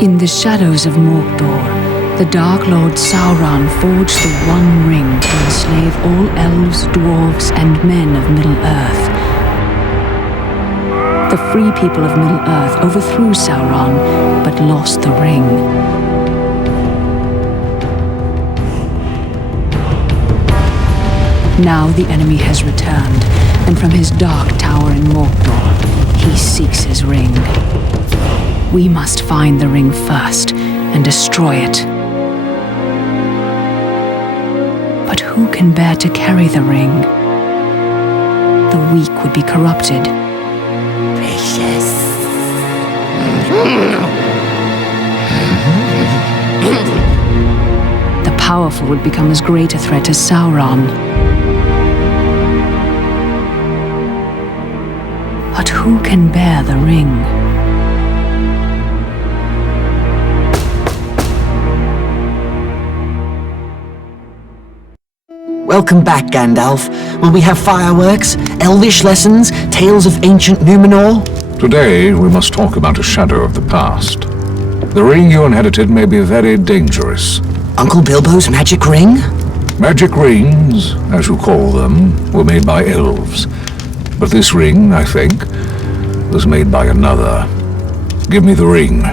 In the shadows of Mordor, the Dark Lord Sauron forged the One Ring to enslave all elves, dwarves, and men of Middle-earth. The free people of Middle-earth overthrew Sauron, but lost the ring. Now the enemy has returned, and from his dark tower in Mordor, he seeks his ring. We must find the ring first and destroy it. But who can bear to carry the ring? The weak would be corrupted. Precious. The powerful would become as great a threat as Sauron. But who can bear the ring? Welcome back, Gandalf. Will we have fireworks, elvish lessons, tales of ancient Numenor? Today, we must talk about a shadow of the past. The ring you inherited may be very dangerous. Uncle Bilbo's magic ring? Magic rings, as you call them, were made by elves. But this ring, I think, was made by another. Give me the ring.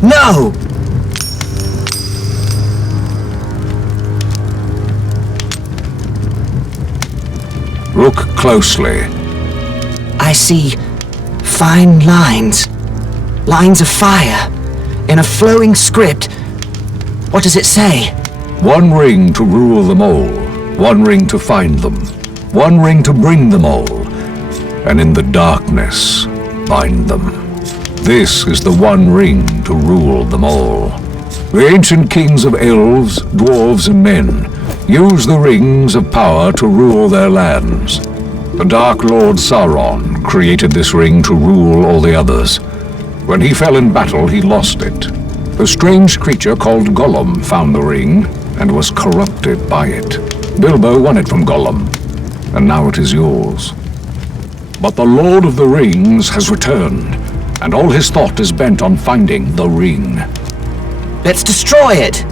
No! Look closely. I see fine lines. Lines of fire. In a flowing script. What does it say? One ring to rule them all. One ring to find them. One ring to bring them all. And in the darkness, bind them. This is the One Ring to rule them all. The ancient kings of elves, dwarves, and men use the rings of power to rule their lands. The Dark Lord Sauron created this ring to rule all the others. When he fell in battle, he lost it. A strange creature called Gollum found the ring and was corrupted by it. Bilbo won it from Gollum, and now it is yours. But the Lord of the Rings has returned, and all his thought is bent on finding the ring. Let's destroy it!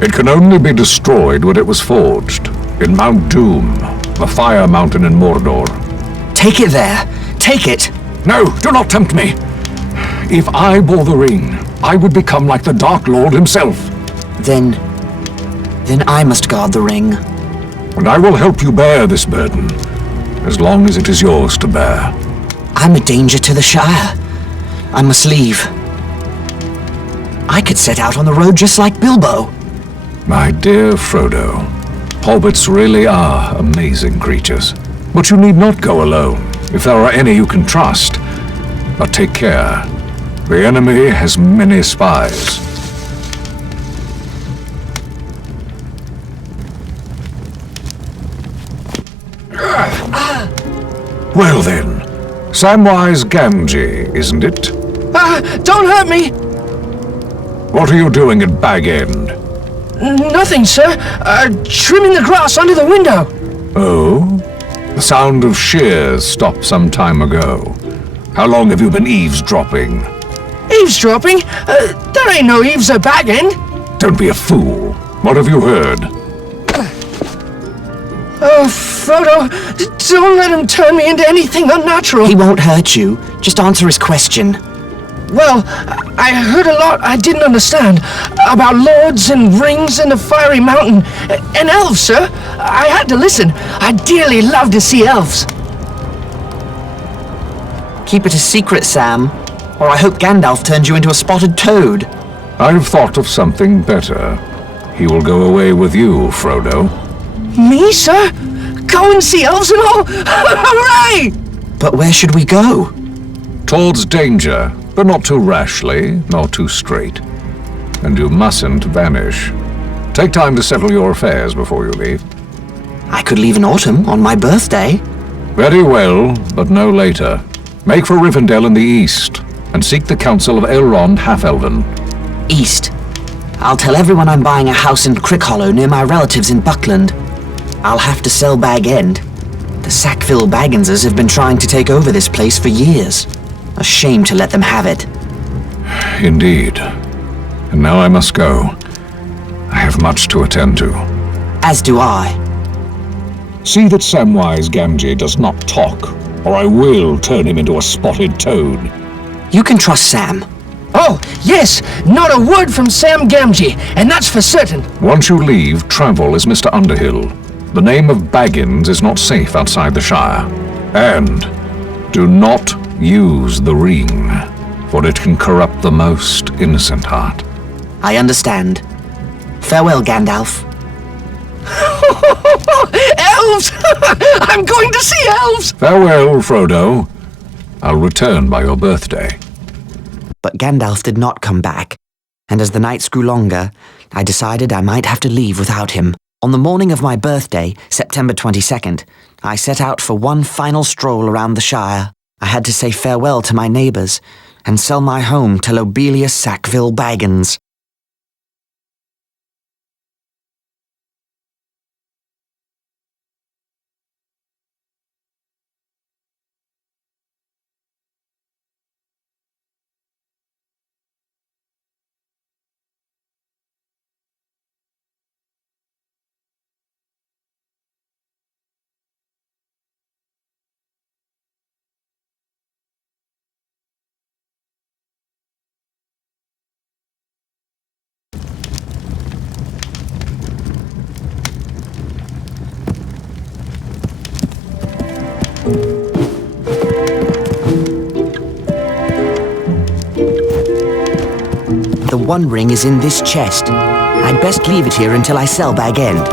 It can only be destroyed when it was forged, in Mount Doom, the Fire Mountain in Mordor. Take it there! Take it! No, do not tempt me! If I bore the ring, I would become like the Dark Lord himself. Then I must guard the ring. And I will help you bear this burden, as long as it is yours to bear. I'm a danger to the Shire. I must leave. I could set out on the road just like Bilbo. My dear Frodo, hobbits really are amazing creatures. But you need not go alone, if there are any you can trust. But take care. The enemy has many spies. Well then, Samwise Gamgee, isn't it? Don't hurt me! What are you doing at Bag End? Nothing, sir. Trimming the grass under the window. Oh? The sound of shears stopped some time ago. How long have you been eavesdropping? Eavesdropping? There ain't no eaves at Bag End. Don't be a fool. What have you heard? Oh, Frodo, don't let him turn me into anything unnatural. He won't hurt you. Just answer his question. Well, I heard a lot I didn't understand about lords and rings and the fiery mountain. And elves, sir. I had to listen. I dearly love to see elves. Keep it a secret, Sam, or I hope Gandalf turns you into a spotted toad. I've thought of something better. He will go away with you, Frodo. Me, sir? Go and see elves and all? Hooray! But where should we go? Towards danger, but not too rashly, nor too straight. And you mustn't vanish. Take time to settle your affairs before you leave. I could leave in autumn, on my birthday. Very well, but no later. Make for Rivendell in the east, and seek the counsel of Elrond Half-Elven. East. I'll tell everyone I'm buying a house in Crickhollow near my relatives in Buckland. I'll have to sell Bag End. The Sackville Bagginses have been trying to take over this place for years. A shame to let them have it. Indeed. And now I must go. I have much to attend to. As do I. See that Samwise Gamgee does not talk, or I will turn him into a spotted toad. You can trust Sam. Oh, yes! Not a word from Sam Gamgee, and that's for certain. Once you leave, travel as Mr. Underhill. The name of Baggins is not safe outside the Shire. And do not use the ring, for it can corrupt the most innocent heart. I understand. Farewell, Gandalf. Elves! I'm going to see elves! Farewell, Frodo. I'll return by your birthday. But Gandalf did not come back, and as the nights grew longer, I decided I might have to leave without him. On the morning of my birthday, September 22nd, I set out for one final stroll around the Shire. I had to say farewell to my neighbours and sell my home to Lobelia Sackville Baggins. The One Ring is in this chest. I'd best leave it here until I sell Bag End.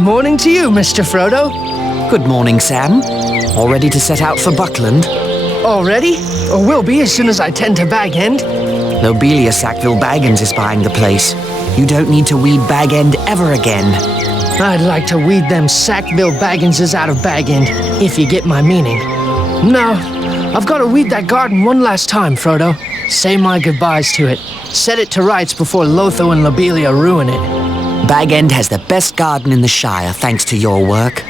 Morning to you, Mr. Frodo. Good morning, Sam. All ready to set out for Buckland? Already? Or will be as soon as I tend to Bag End. Lobelia Sackville Baggins is buying the place. You don't need to weed Bag End ever again. I'd like to weed them Sackville Bagginses out of Bag End, if you get my meaning. No, I've got to weed that garden one last time, Frodo. Say my goodbyes to it. Set it to rights before Lotho and Lobelia ruin it. Bag End has the best garden in the Shire, thanks to your work.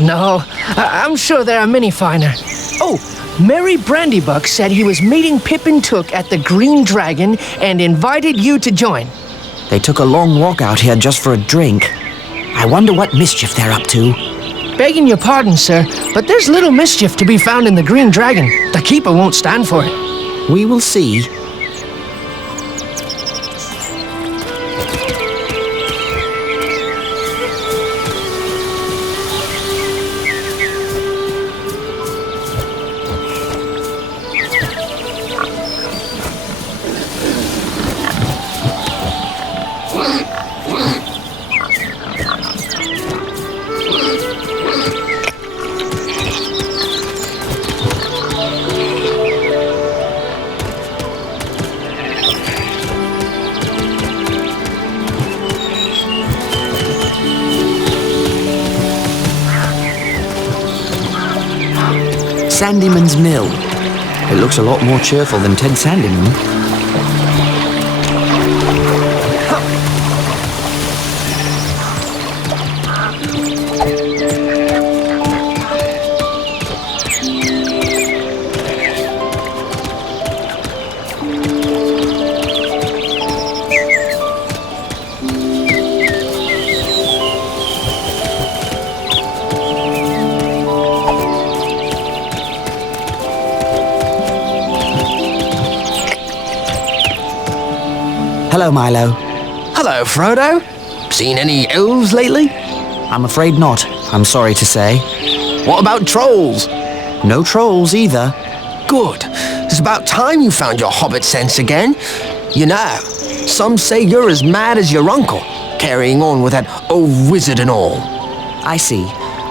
No, I'm sure there are many finer. Oh, Merry Brandybuck said he was meeting Pippin Took at the Green Dragon and invited you to join. They took a long walk out here just for a drink. I wonder what mischief they're up to. Begging your pardon, sir, but there's little mischief to be found in the Green Dragon. The Keeper won't stand for it. We will see. Sandyman's Mill. It looks a lot more cheerful than Ted Sandyman. Hello, Milo. Hello, Frodo. Seen any elves lately? I'm afraid not, I'm sorry to say. What about trolls? No trolls either. Good. It's about time you found your hobbit sense again. You know, some say you're as mad as your uncle, carrying on with that old wizard and all. I see.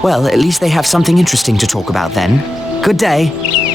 Well, at least they have something interesting to talk about then. Good day.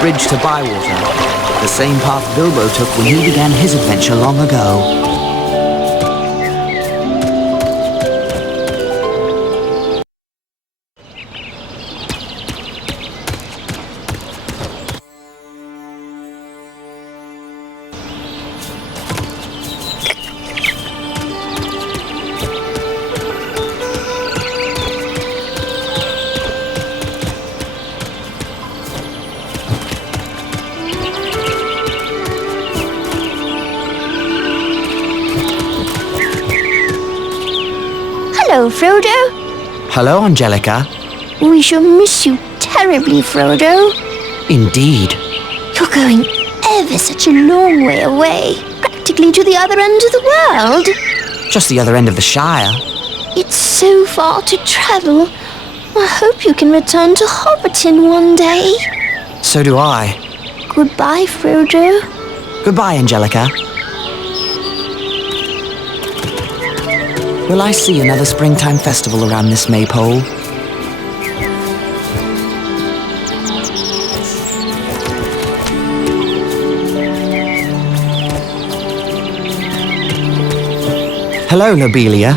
Bridge to Bywater, the same path Bilbo took when he began his adventure long ago. Hello, Frodo. Hello, Angelica. We shall miss you terribly, Frodo. Indeed. You're going ever such a long way away, practically to the other end of the world. Just the other end of the Shire. It's so far to travel. I hope you can return to Hobbiton one day. So do I. Goodbye, Frodo. Goodbye, Angelica. Will I see another springtime festival around this maypole? Hello, Lobelia.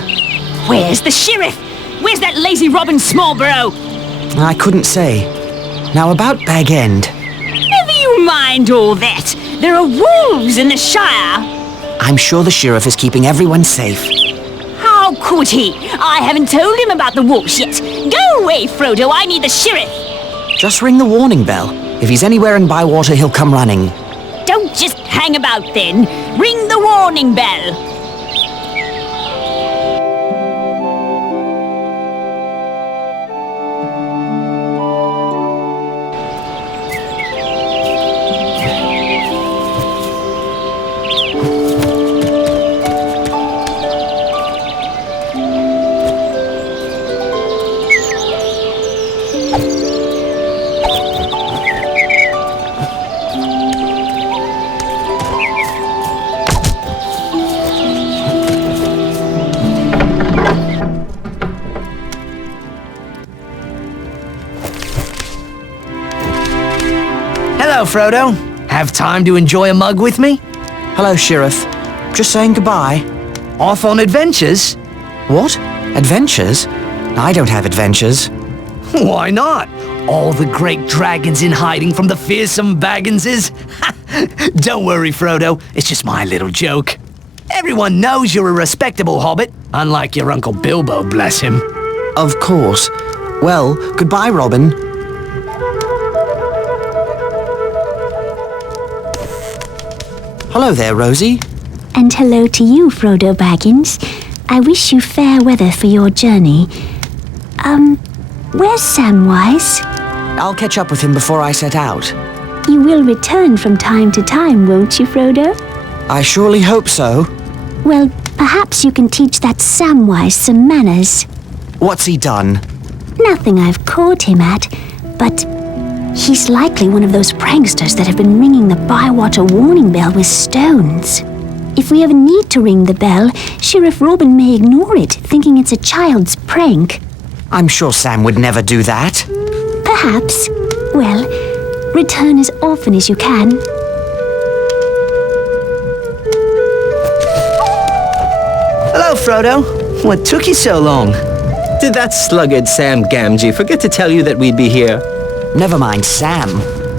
Where's the sheriff? Where's that lazy Robin Smallborough? I couldn't say. Now about Bag End. Never you mind all that. There are wolves in the Shire. I'm sure the sheriff is keeping everyone safe. How could he? I haven't told him about the wolves yet. Go away, Frodo. I need the sheriff. Just ring the warning bell. If he's anywhere in Bywater, he'll come running. Don't just hang about then. Ring the warning bell. Hello, Frodo. Have time to enjoy a mug with me? Hello, Sheriff. Just saying goodbye. Off on adventures? What? Adventures? I don't have adventures. Why not? All the great dragons in hiding from the fearsome Bagginses? Don't worry, Frodo. It's just my little joke. Everyone knows you're a respectable hobbit, unlike your Uncle Bilbo, bless him. Of course. Well, goodbye, Robin. Hello there, Rosie. And hello to you, Frodo Baggins. I wish you fair weather for your journey. Where's Samwise? I'll catch up with him before I set out. You will return from time to time, won't you, Frodo? I surely hope so. Well, perhaps you can teach that Samwise some manners. What's he done? Nothing I've caught him at, but he's likely one of those pranksters that have been ringing the Bywater warning bell with stones. If we ever need to ring the bell, Sheriff Robin may ignore it, thinking it's a child's prank. I'm sure Sam would never do that. Perhaps. Well, return as often as you can. Hello, Hello, Frodo. What took you so long? Did that sluggard Sam Gamgee forget to tell you that we'd be here? Never mind, Sam.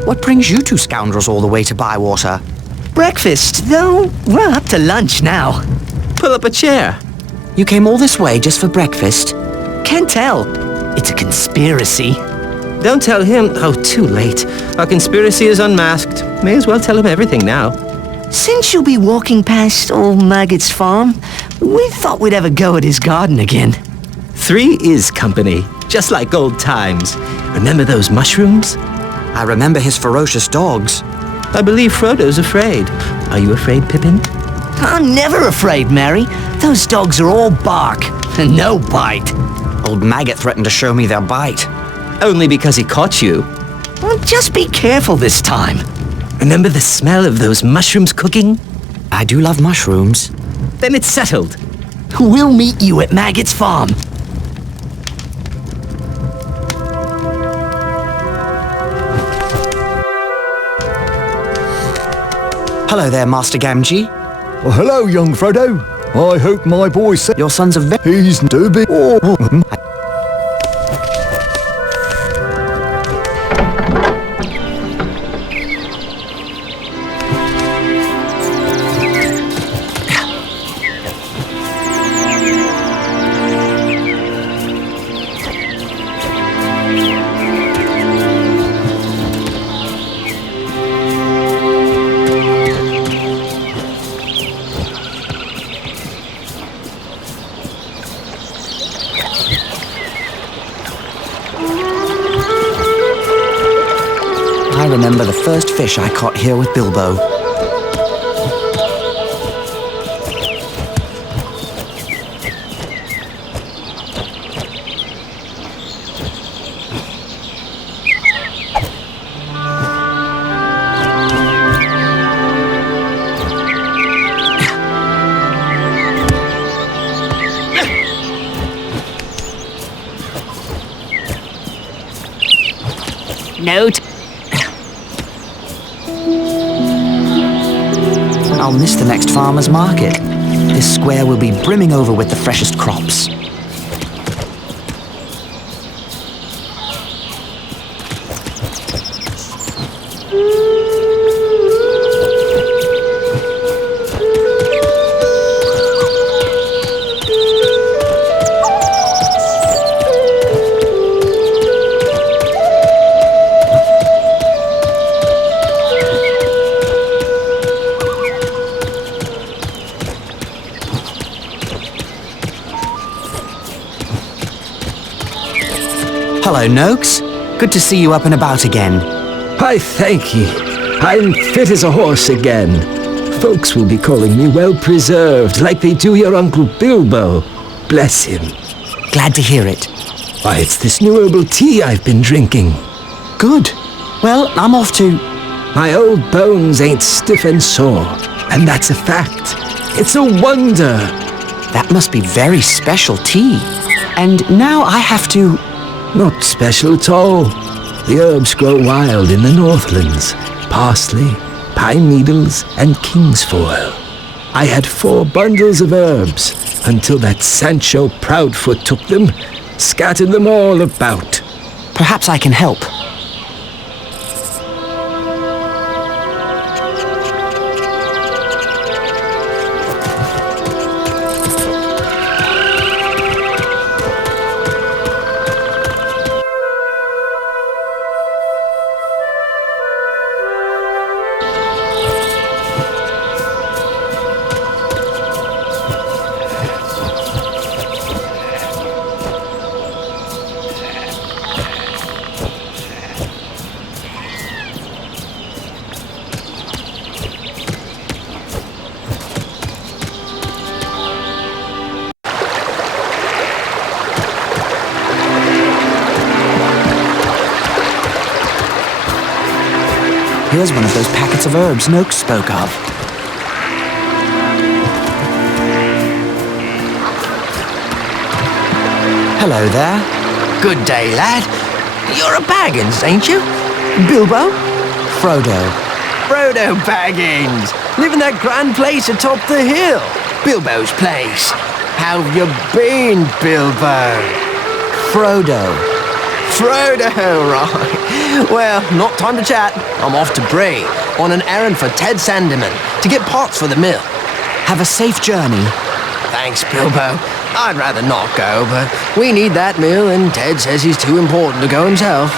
What brings you two scoundrels all the way to Bywater? Breakfast, though we're up to lunch now. Pull up a chair. You came all this way just for breakfast? Can't tell. It's a conspiracy. Don't tell him. Oh, too late. Our conspiracy is unmasked. May as well tell him everything now. Since you'll be walking past old Maggot's farm, we thought we'd have a go at his garden again. 3 is company, just like old times. Remember those mushrooms? I remember his ferocious dogs. I believe Frodo's afraid. Are you afraid, Pippin? I'm never afraid, Merry. Those dogs are all bark and no bite. Old Maggot threatened to show me their bite. Only because he caught you. Well, just be careful this time. Remember the smell of those mushrooms cooking? I do love mushrooms. Then it's settled. We'll meet you at Maggot's farm. Hello there, Master Gamgee. Well, hello, young Frodo. I hope my boy said Your son's a he's too big. I remember the first fish I caught here with Bilbo. Note. I'll miss the next farmer's market. This square will be brimming over with the freshest crops. Hello, Noakes. Good to see you up and about again. I thank ye. I'm fit as a horse again. Folks will be calling me well-preserved, like they do your Uncle Bilbo. Bless him. Glad to hear it. Why, it's this new herbal tea I've been drinking. Good. Well, I'm off to... My old bones ain't stiff and sore, and that's a fact. It's a wonder. That must be very special tea. And now I have to... Not special at all. The herbs grow wild in the Northlands. Parsley, pine needles, and kingsfoil. I had 4 bundles of herbs until that Sancho Proudfoot took them, scattered them all about. Perhaps I can help. Here's one of those packets of herbs Noakes spoke of. Hello there. Good day, lad. You're a Baggins, ain't you? Bilbo? Frodo. Frodo Baggins! Live in that grand place atop the hill. Bilbo's place. How have you been, Bilbo? Frodo. Frodo, right. Well, not time to chat. I'm off to Bree on an errand for Ted Sandeman to get parts for the mill. Have a safe journey. Thanks, Bilbo. I'd rather not go, but we need that mill, and Ted says he's too important to go himself.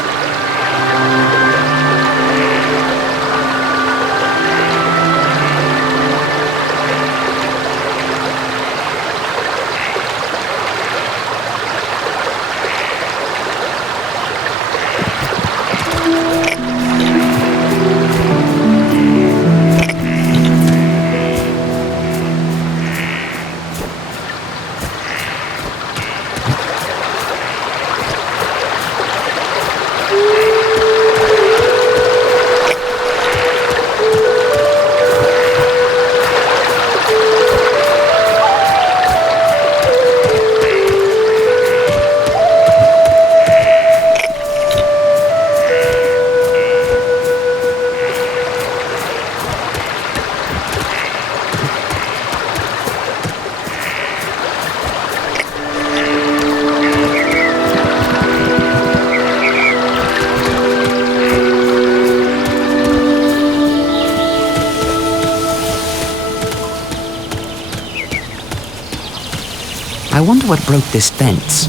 I wonder what broke this fence.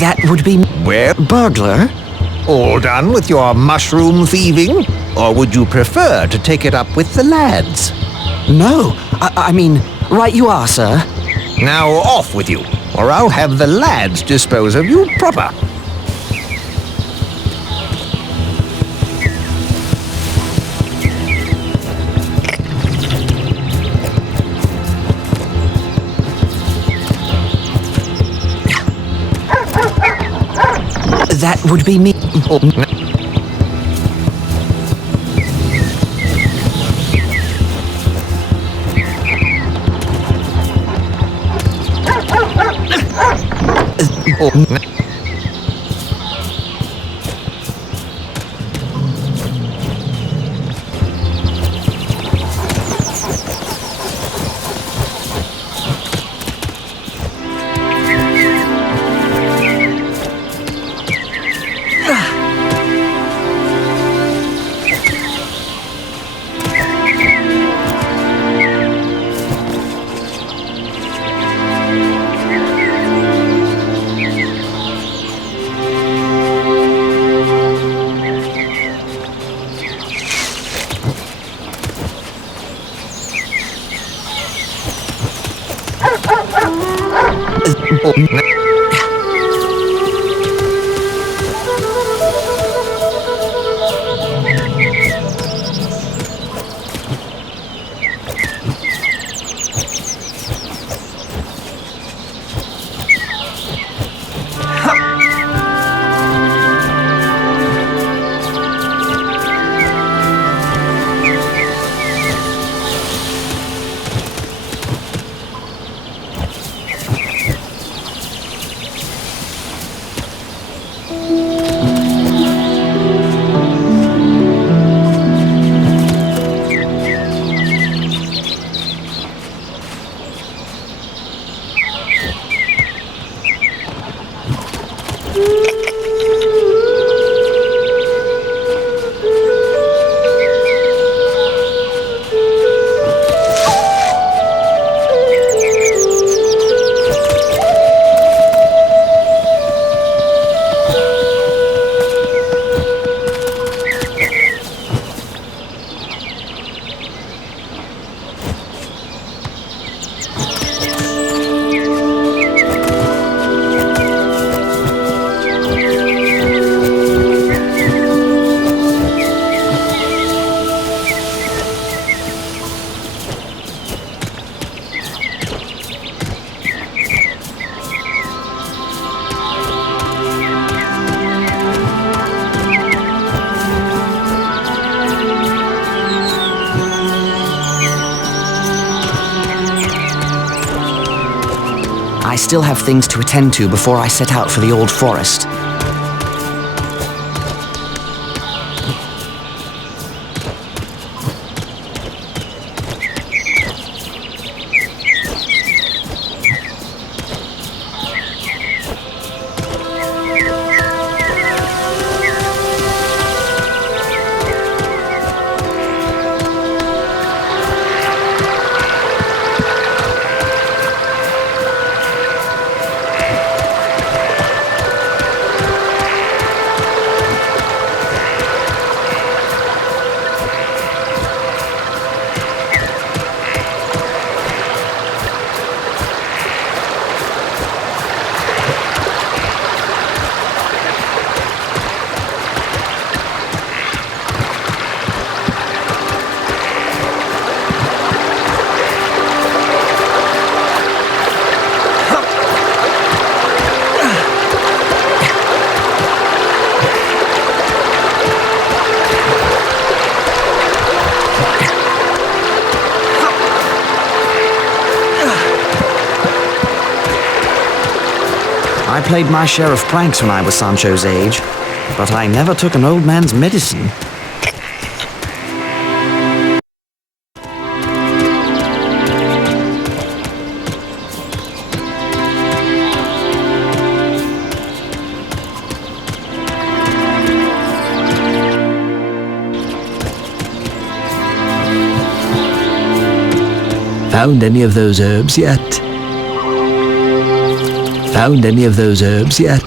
That would be... Where? Burglar? All done with your mushroom thieving? Or would you prefer to take it up with the lads? No, I mean, right you are, sir. Now off with you, or I'll have the lads dispose of you proper. That would be me. Oh, still have things to attend to before I set out for the old forest. I played my share of pranks when I was Sancho's age, but I never took an old man's medicine. Found any of those herbs yet? Found any of those herbs yet?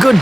Good.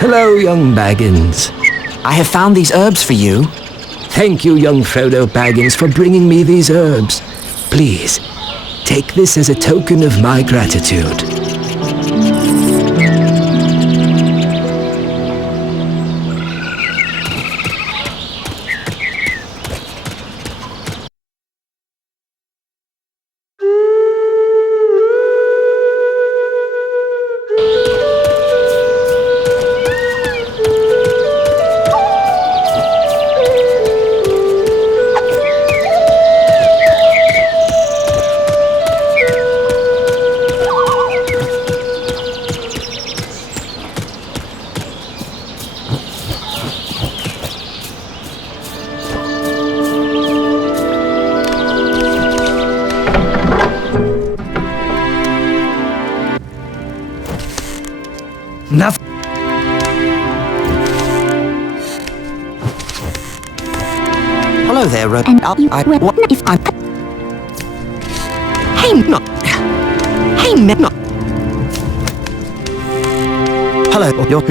Hello, young Baggins. I have found these herbs for you. Thank you, young Frodo Baggins, for bringing me these herbs. Please, take this as a token of my gratitude. Nothing. Hello there, Ro. And you will if I... Hey, no. Hey, no. Hello, you're...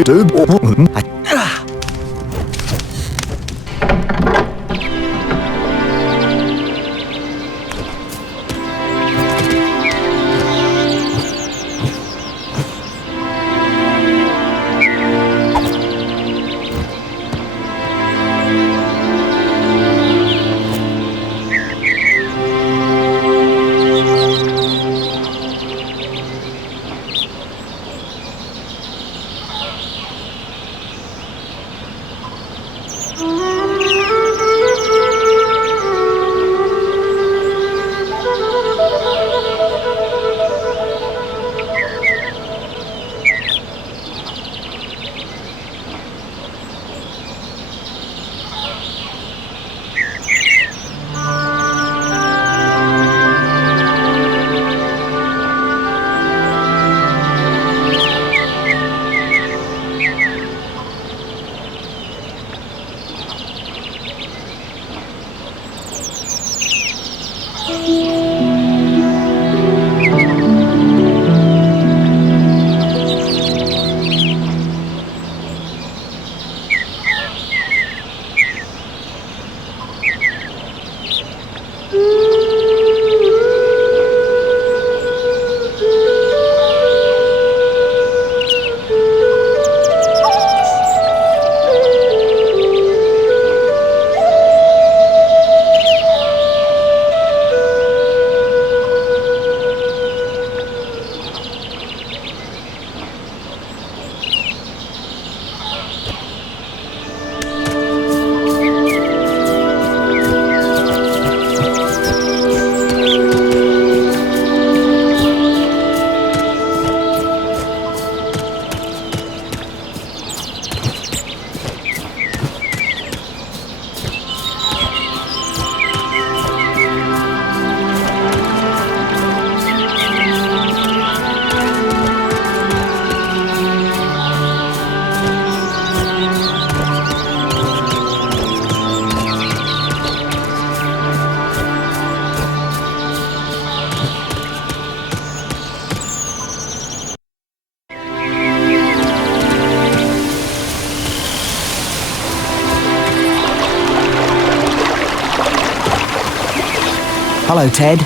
Hello, Ted.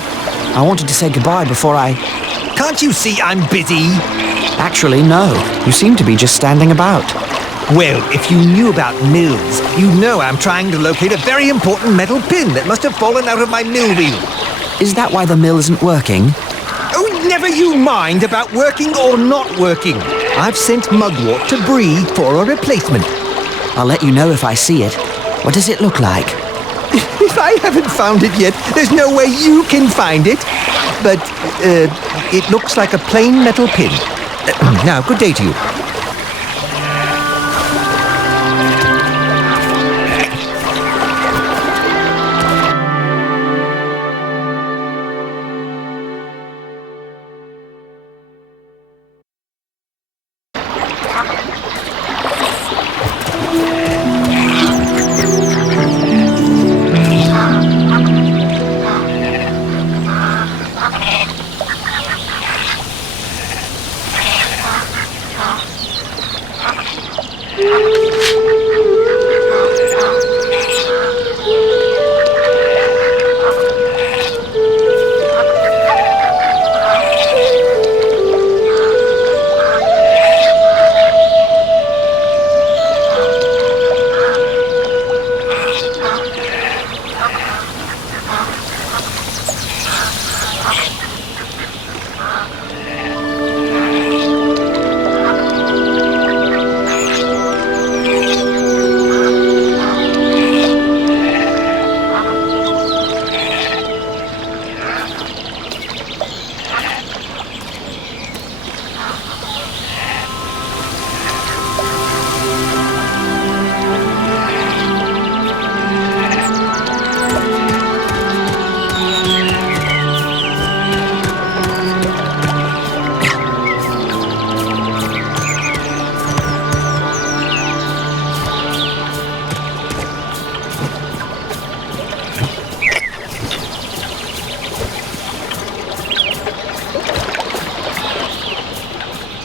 I wanted to say goodbye before I... Can't you see I'm busy? Actually, no. You seem to be just standing about. Well, if you knew about mills, you know I'm trying to locate a very important metal pin that must have fallen out of my mill wheel. Is that why the mill isn't working? Oh, never you mind about working or not working. I've sent Mugwort to Bree for a replacement. I'll let you know if I see it. What does it look like? If I haven't found it yet, there's no way you can find it. But, it looks like a plain metal pin. Now, good day to you.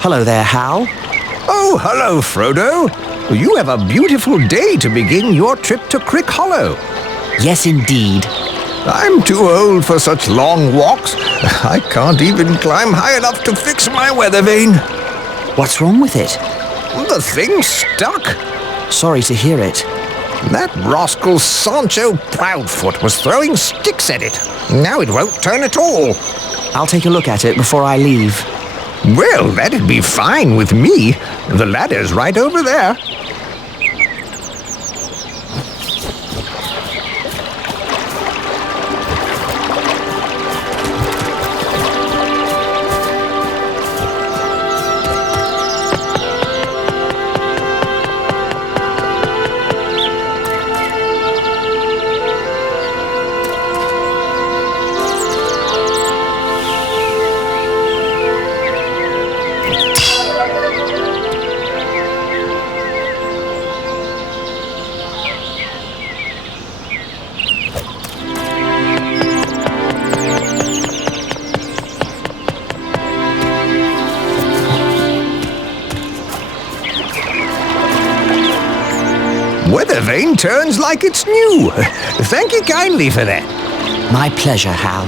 Hello there, Hal. Oh, hello, Frodo. You have a beautiful day to begin your trip to Crick Hollow. Yes, indeed. I'm too old for such long walks. I can't even climb high enough to fix my weather vane. What's wrong with it? The thing's stuck. Sorry to hear it. That rascal Sancho Proudfoot was throwing sticks at it. Now it won't turn at all. I'll take a look at it before I leave. Well, that'd be fine with me. The ladder's right over there. Weather vane turns like it's new. Thank you kindly for that. My pleasure, Hal.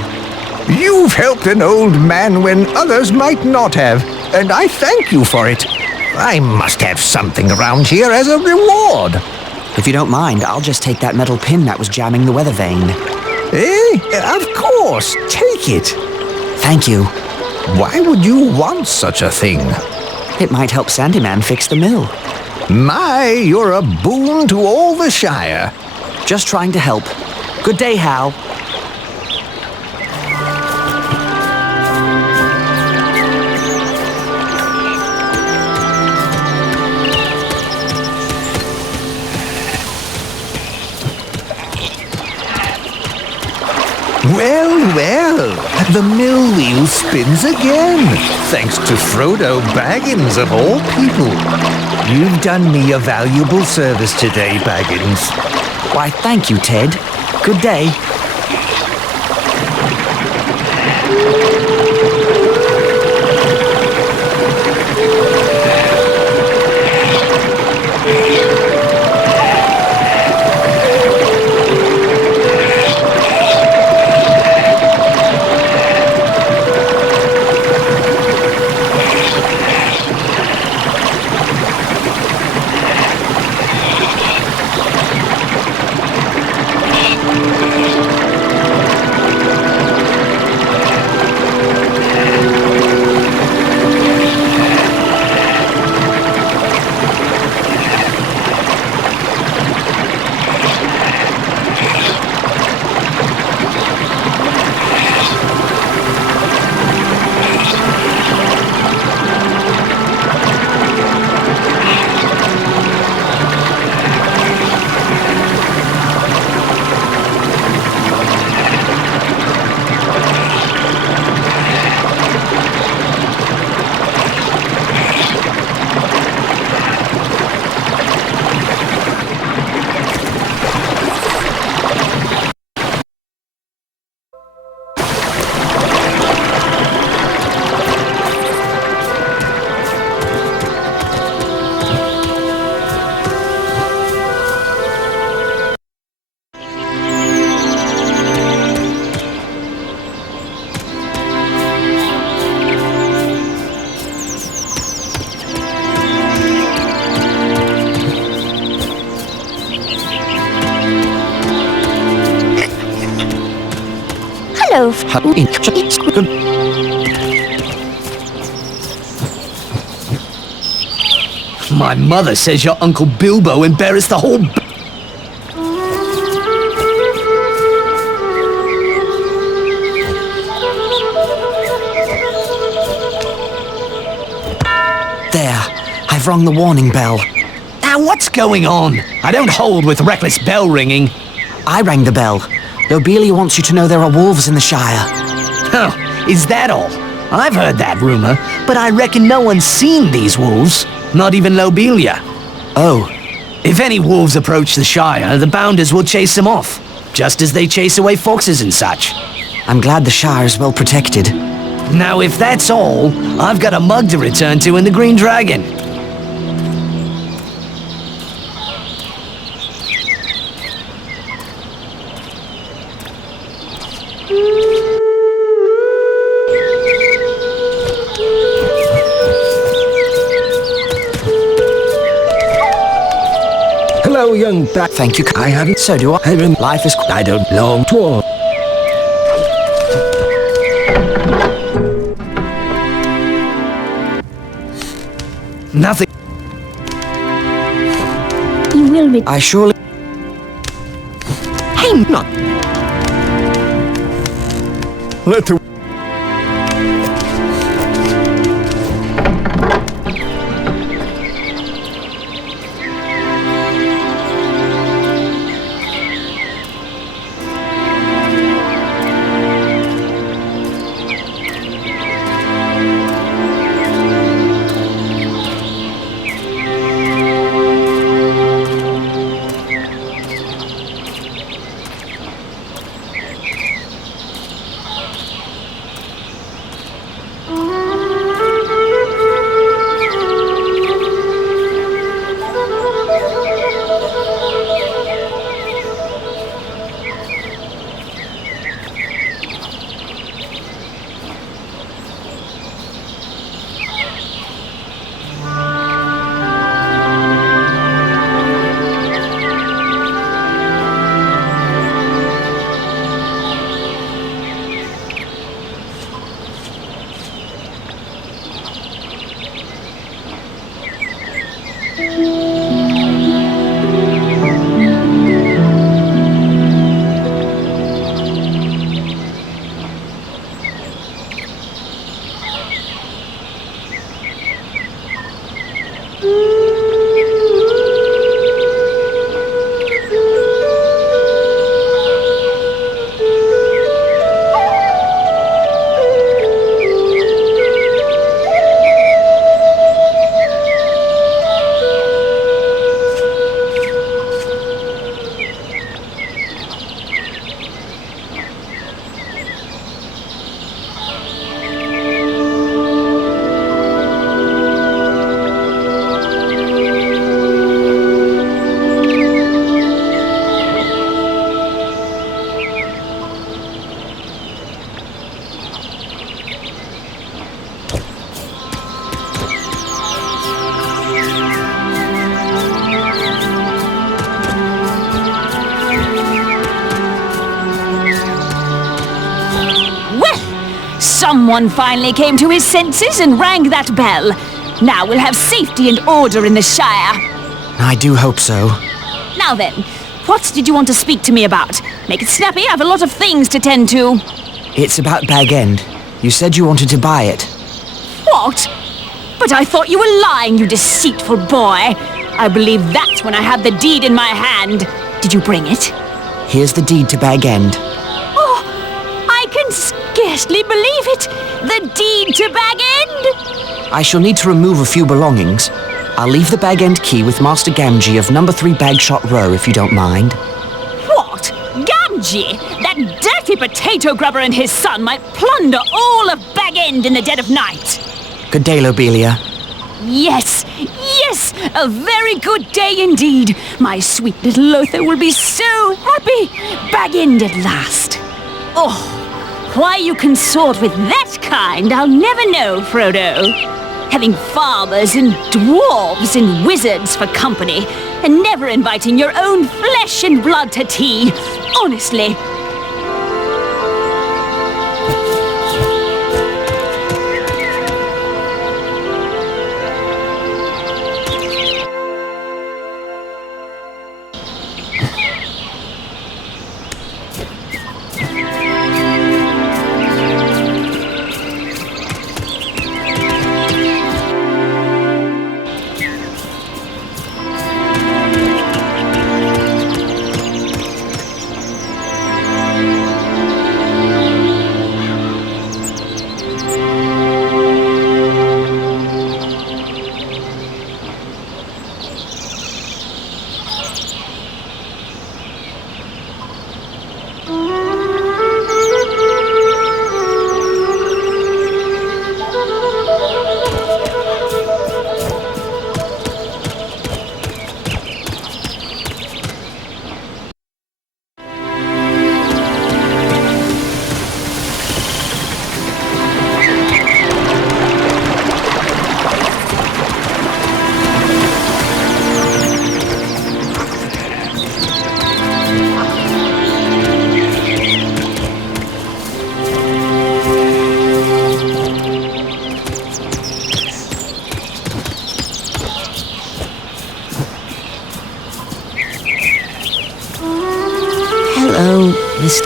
You've helped an old man when others might not have, and I thank you for it. I must have something around here as a reward. If you don't mind, I'll just take that metal pin that was jamming the weather vane. Of course. Take it. Thank you. Why would you want such a thing? It might help Sandyman fix the mill. My, you're a boon to all the Shire. Just trying to help. Good day, Hal. Well, well, the mill wheel spins again, thanks to Frodo Baggins of all people. You've done me a valuable service today, Baggins. Why, thank you, Ted. Good day. My mother says your Uncle Bilbo embarrassed the whole... There, I've rung the warning bell. Now what's going on? I don't hold with reckless bell ringing. I rang the bell. Lobelia wants you to know there are wolves in the Shire. Oh, is that all? I've heard that rumor, but I reckon no one's seen these wolves. Not even Lobelia. Oh. If any wolves approach the Shire, the Bounders will chase them off, just as they chase away foxes and such. I'm glad the Shire is well protected. Now, if that's all, I've got a mug to return to in the Green Dragon. Hello, young bat. Thank you. I haven't. So do I. Life is... I don't long to... Nothing. You will be... I surely... Hey, not... Let the... Someone finally came to his senses and rang that bell. Now we'll have safety and order in the Shire. I do hope so. Now then, what did you want to speak to me about? Make it snappy, I have a lot of things to tend to. It's about Bag End. You said you wanted to buy it. What? But I thought you were lying, you deceitful boy. I believe that when I had the deed in my hand. Did you bring it? Here's the deed to Bag End. Oh, I can scarcely believe it. The deed to Bag End. I shall need to remove a few belongings. I'll leave the Bag End key with Master Gamgee of number 3 Bagshot Row, if you don't mind. What? Gamgee? That dirty potato grubber and his son might plunder all of Bag End in the dead of night. Good day, Lobelia. Yes, yes, a very good day indeed. My sweet little Lothar will be so happy. Bag End at last. Oh, why you consort with that kind, I'll never know, Frodo. Having farmers and dwarves and wizards for company, and never inviting your own flesh and blood to tea. Honestly.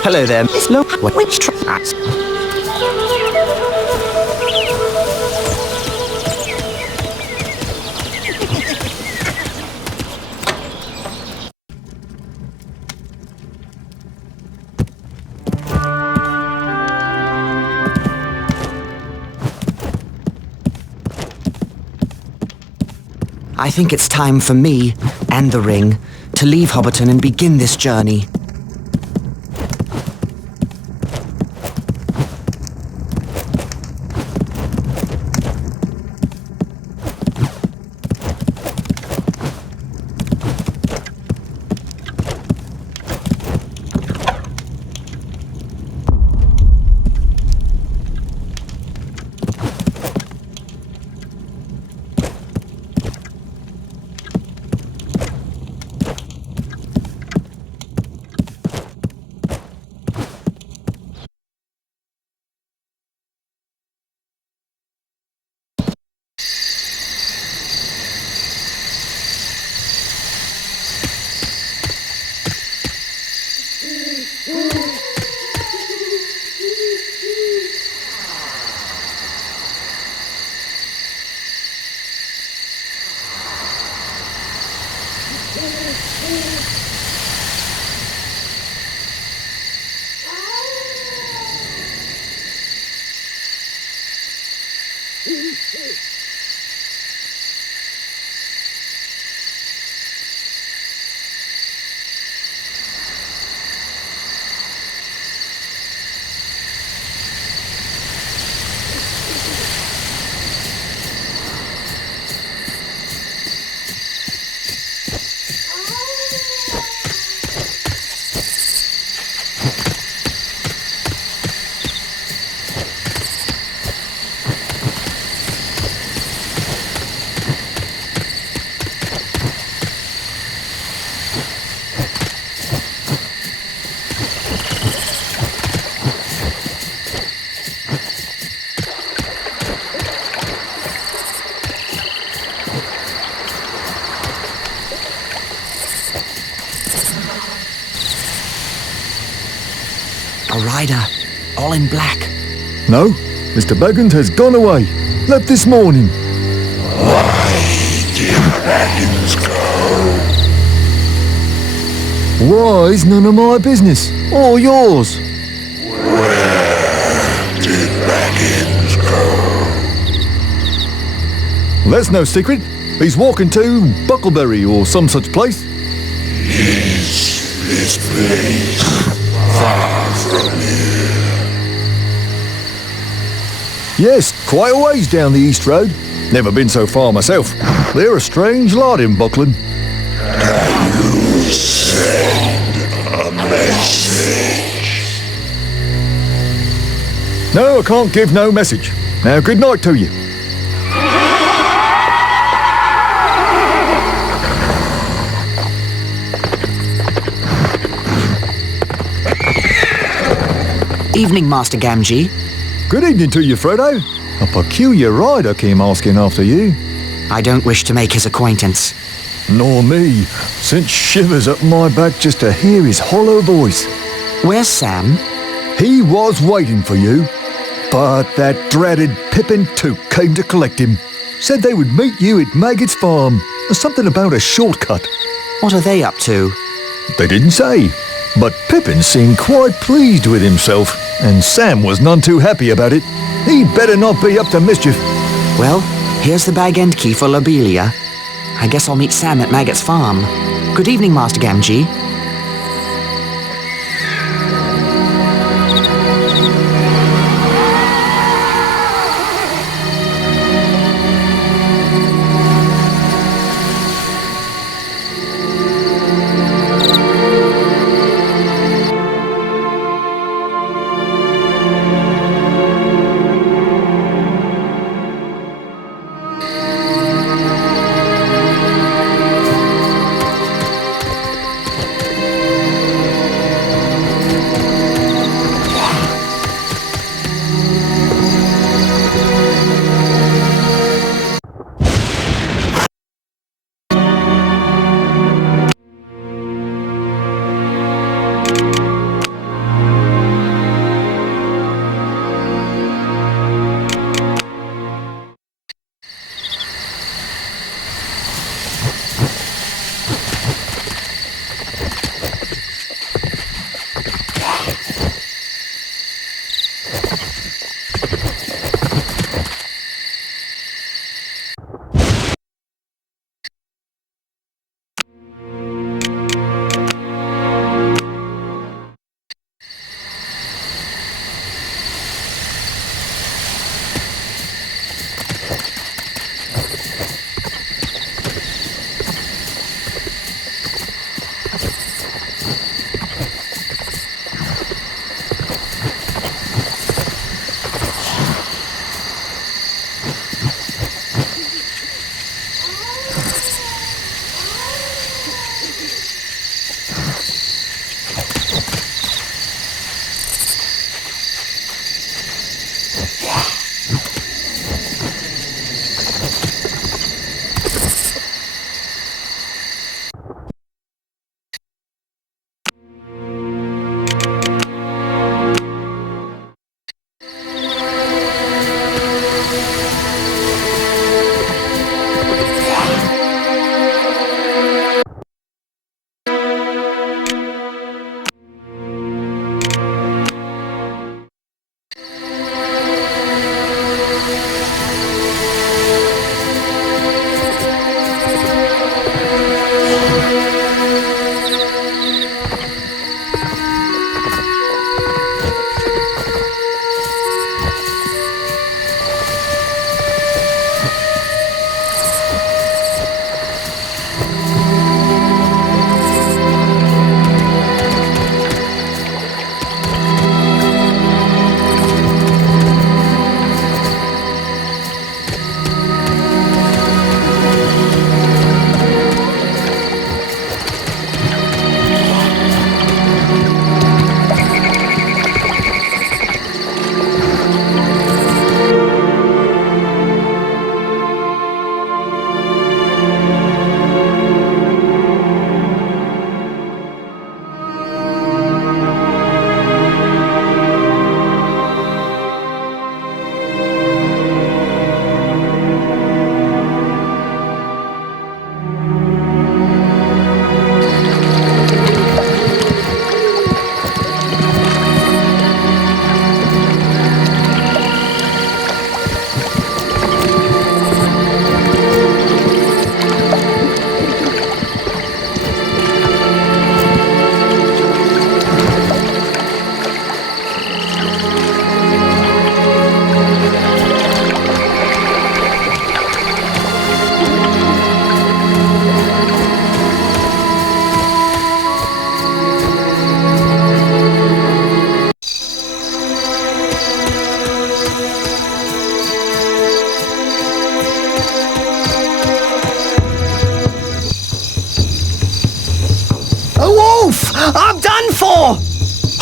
Hello there, Miss Low. Which tracks? I think it's time for me, and the ring, to leave Hobbiton and begin this journey. A rider, all in black. No, Mr. Baggins has gone away. Left this morning. Why did Baggins go? Why's none of my business, or yours? Where did Baggins go? That's no secret. He's walking to Buckleberry or some such place. Is this place far from here? Yes, quite a ways down the East Road. Never been so far myself. They're a strange lot in Buckland. Can you send a message? No, I can't give no message. Now, good night to you. Evening, Master Gamgee. Good evening to you, Frodo. A peculiar rider came asking after you. I don't wish to make his acquaintance. Nor me. Sent shivers up my back just to hear his hollow voice. Where's Sam? He was waiting for you. But that dreaded Pippin Toot came to collect him. Said they would meet you at Maggot's farm. Something about a shortcut. What are they up to? They didn't say. But Pippin seemed quite pleased with himself, and Sam was none too happy about it. He'd better not be up to mischief. Well, here's the bag end key for Lobelia. I guess I'll meet Sam at Maggot's farm. Good evening, Master Gamgee.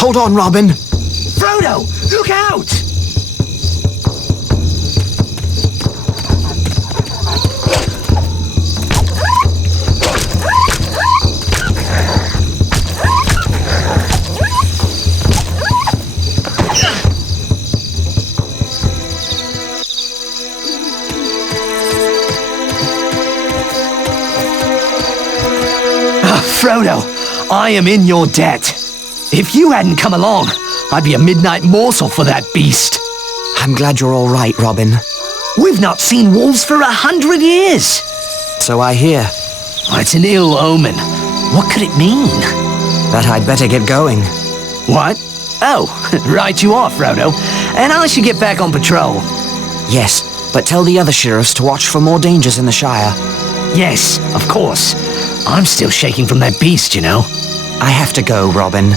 Hold on, Robin. Frodo, look out! Frodo, I am in your debt. If you hadn't come along, I'd be a midnight morsel for that beast. I'm glad you're all right, Robin. We've not seen wolves for 100 years. So I hear. Oh, it's an ill omen. What could it mean? That I'd better get going. What? Oh, right you are, Frodo. And I should get back on patrol. Yes, but tell the other sheriffs to watch for more dangers in the Shire. Yes, of course. I'm still shaking from that beast, you know. I have to go, Robin.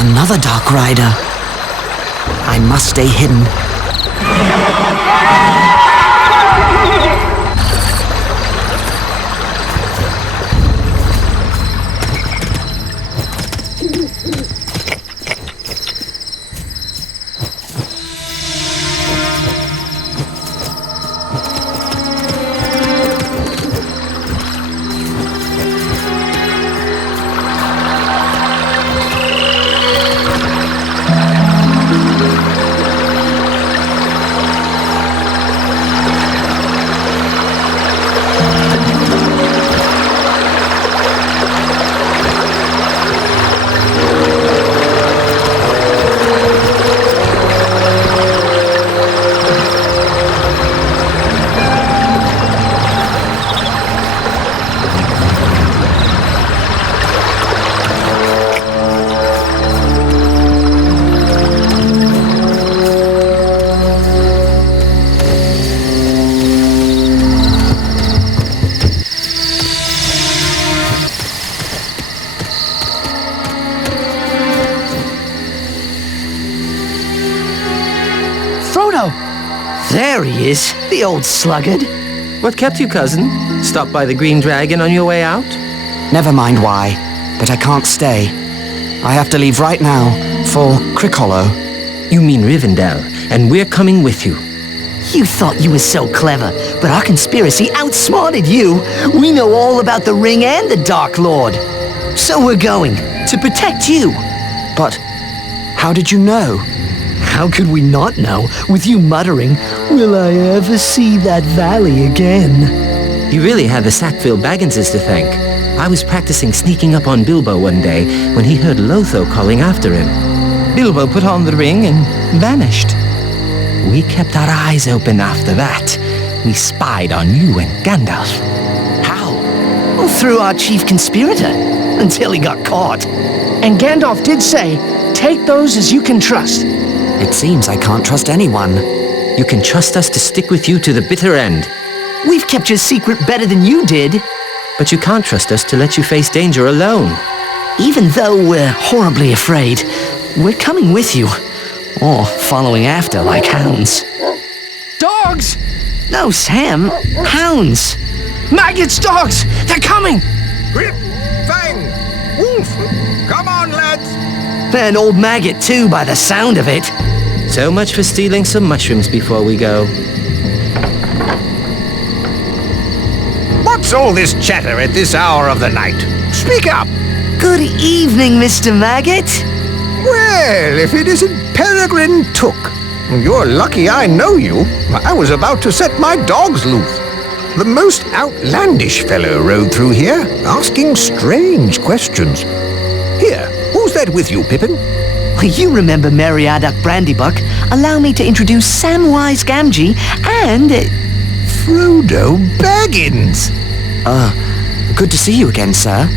Another Dark Rider. I must stay hidden. There he is, the old sluggard. What kept you, cousin? Stopped by the Green Dragon on your way out? Never mind why, but I can't stay. I have to leave right now for REFFERALl. You mean Rivendell, and we're coming with you. You thought you were so clever, but our conspiracy outsmarted you. We know all about the ring and the Dark Lord. So we're going, to protect you. But how did you know? How could we not know, with you muttering, "Will I ever see that valley again?" You really have the Sackville Bagginses to thank. I was practicing sneaking up on Bilbo one day when he heard Lotho calling after him. Bilbo put on the ring and vanished. We kept our eyes open after that. We spied on you and Gandalf. How? Well, through our chief conspirator, until he got caught. And Gandalf did say, take those as you can trust. It seems I can't trust anyone. You can trust us to stick with you to the bitter end. We've kept your secret better than you did. But you can't trust us to let you face danger alone. Even though we're horribly afraid, we're coming with you. Or following after like hounds. Dogs! No, Sam. Hounds. Maggots, dogs! They're coming! Grip! Fang! Wolf! Come on, lads! An old maggot, too, by the sound of it. So much for stealing some mushrooms before we go. What's all this chatter at this hour of the night? Speak up! Good evening, Mr. Maggot. Well, if it isn't Peregrine Took. You're lucky I know you. I was about to set my dogs loose. The most outlandish fellow rode through here, asking strange questions. Here, who's that with you, Pippin? You remember Meriadoc Brandybuck. Allow me to introduce Samwise Gamgee and... Frodo Baggins! Good to see you again, sir.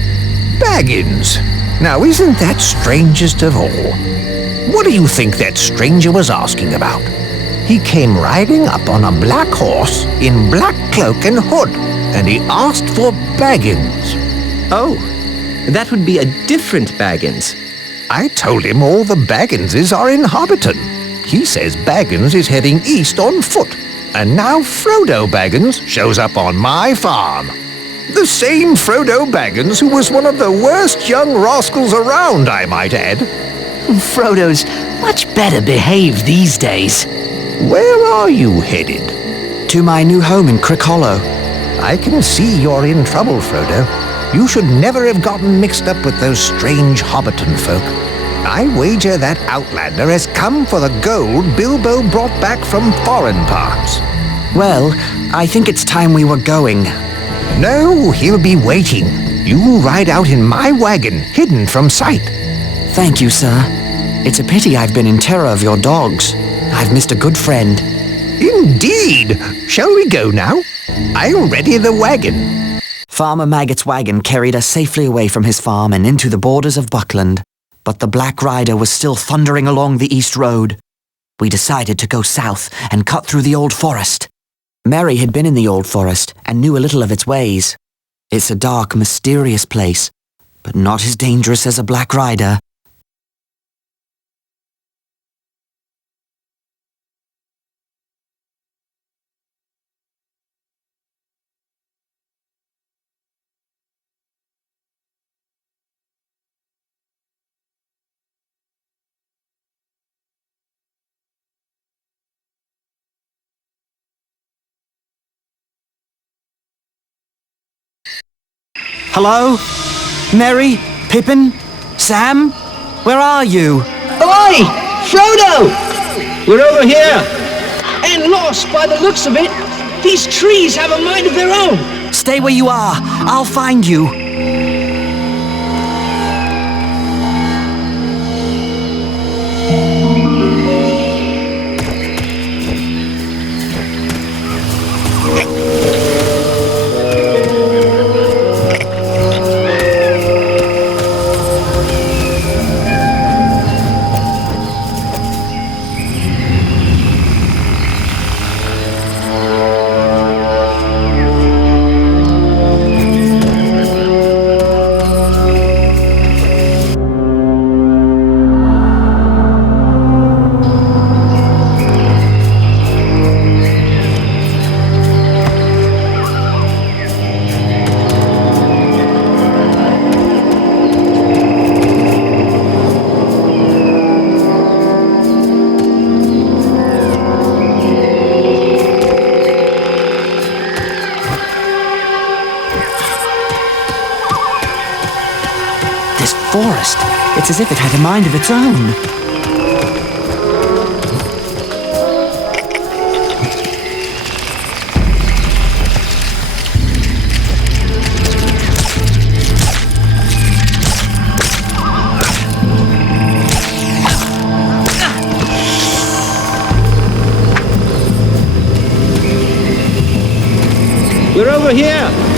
Baggins. Now, isn't that strangest of all? What do you think that stranger was asking about? He came riding up on a black horse in black cloak and hood, and he asked for Baggins. Oh, that would be a different Baggins. I told him all the Bagginses are in Hobbiton. He says Baggins is heading east on foot, and now Frodo Baggins shows up on my farm. The same Frodo Baggins who was one of the worst young rascals around, I might add. Frodo's much better behaved these days. Where are you headed? To my new home in REFFERALl. I can see you're in trouble, Frodo. You should never have gotten mixed up with those strange Hobbiton folk. I wager that Outlander has come for the gold Bilbo brought back from foreign parts. Well, I think it's time we were going. No, he'll be waiting. You ride out in my wagon, hidden from sight. Thank you, sir. It's a pity I've been in terror of your dogs. I've missed a good friend. Indeed. Shall we go now? I'll ready the wagon. Farmer Maggot's wagon carried us safely away from his farm and into the borders of Buckland. But the Black Rider was still thundering along the East Road. We decided to go south and cut through the Old Forest. Merry had been in the Old Forest and knew a little of its ways. It's a dark, mysterious place, but not as dangerous as a Black Rider. Hello? Merry? Pippin? Sam? Where are you? Oi! Frodo! We're over here! And lost by the looks of it. These trees have a mind of their own. Stay where you are. I'll find you. This forest, it's as if it had a mind of its own. We're over here!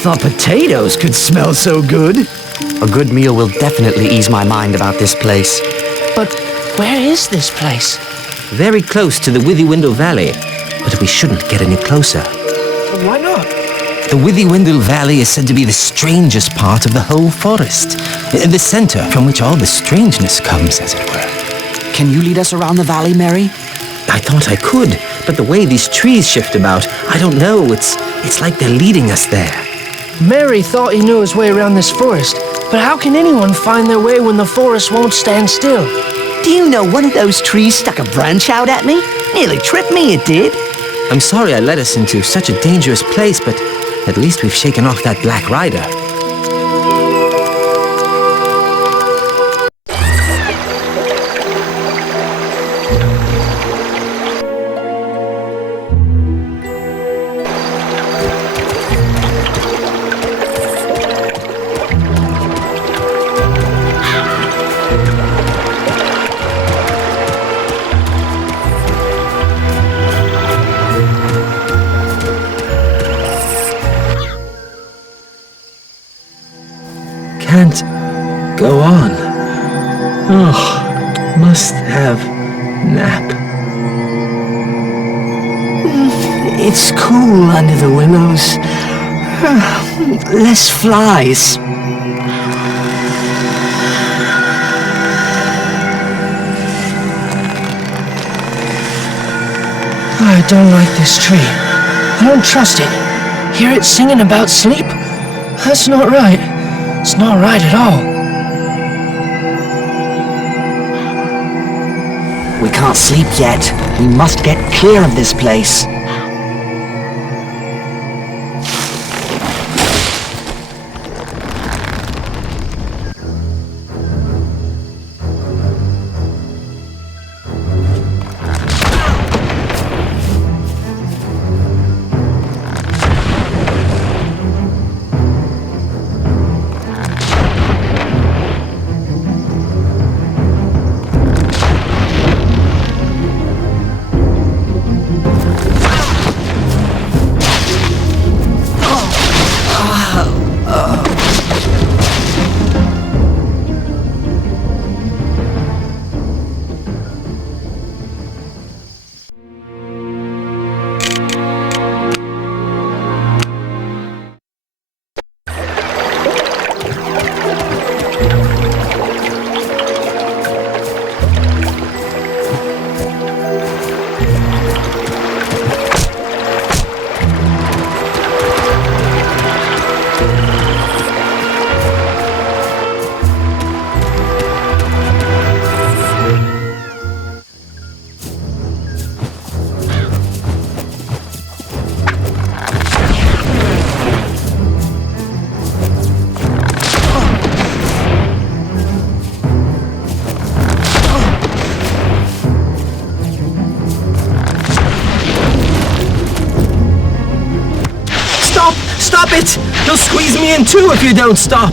thought potatoes could smell so good. A good meal will definitely ease my mind about this place. But where is this place? Very close to the Withywindle Valley, but we shouldn't get any closer. Why not? The Withywindle Valley is said to be the strangest part of the whole forest. The center from which all the strangeness comes, as it were. Can you lead us around the valley, Mary? I thought I could, but the way these trees shift about, I don't know. It's like they're leading us there. Mary thought he knew his way around this forest, but how can anyone find their way when the forest won't stand still? Do you know one of those trees stuck a branch out at me? Nearly tripped me, it did. I'm sorry I led us into such a dangerous place, but at least we've shaken off that Black Rider. Can't go on. Oh, must have nap. It's cool under the willows. Less flies. I don't like this tree. I don't trust it. Hear it singing about sleep? That's not right. It's not right at all. We can't sleep yet. We must get clear of this place. Stop it! He'll squeeze me in too if you don't stop!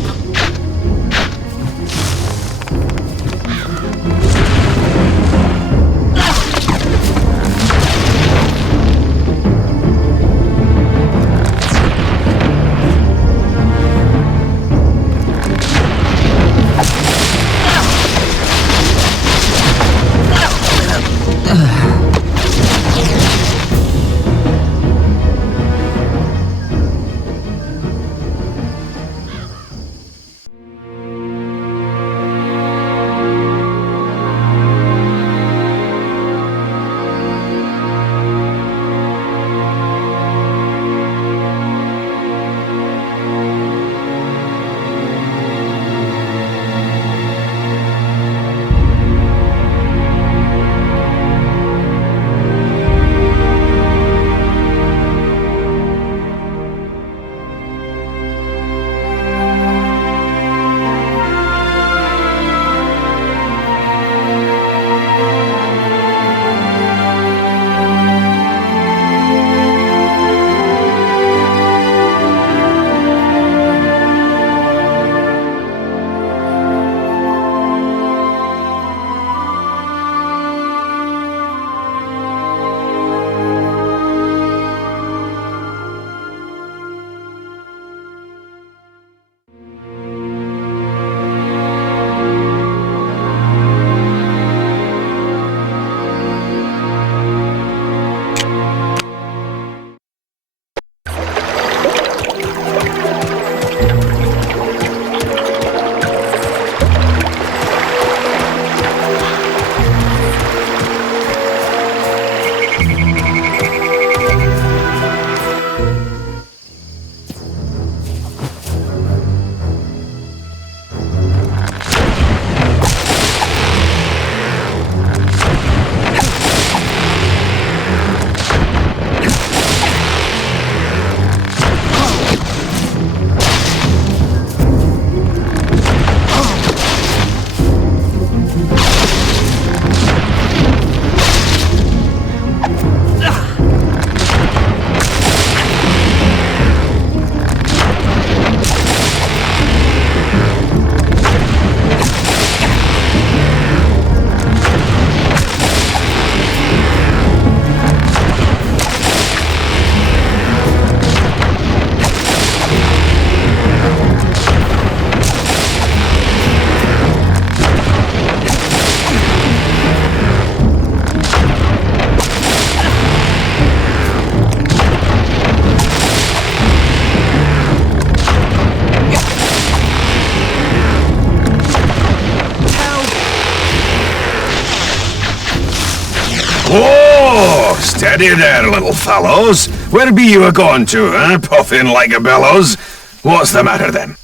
Oh, steady there, little fellows. Where be you a-going to, puffing like a bellows? What's the matter then?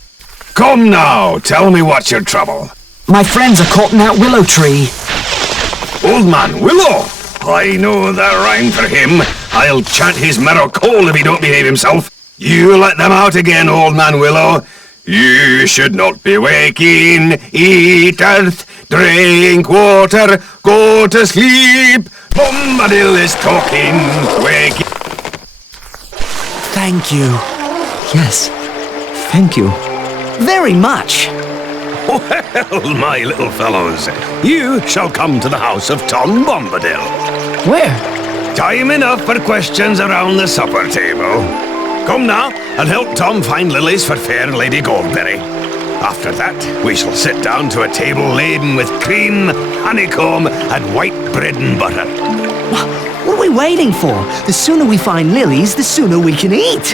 Come now, tell me what's your trouble. My friends are caught in that willow tree. Old Man Willow? I know the rhyme for him. I'll chant his marrow cold if he don't behave himself. You let them out again, Old Man Willow. You should not be waking. Eat earth, drink water, go to sleep. Bombadil is talking, waking. Thank you. Yes, thank you. Very much. Well, my little fellows, you shall come to the house of Tom Bombadil. Where? Time enough for questions around the supper table. Come now, and help Tom find lilies for fair Lady Goldberry. After that, we shall sit down to a table laden with cream, honeycomb, and white bread and butter. What are we waiting for? The sooner we find lilies, the sooner we can eat.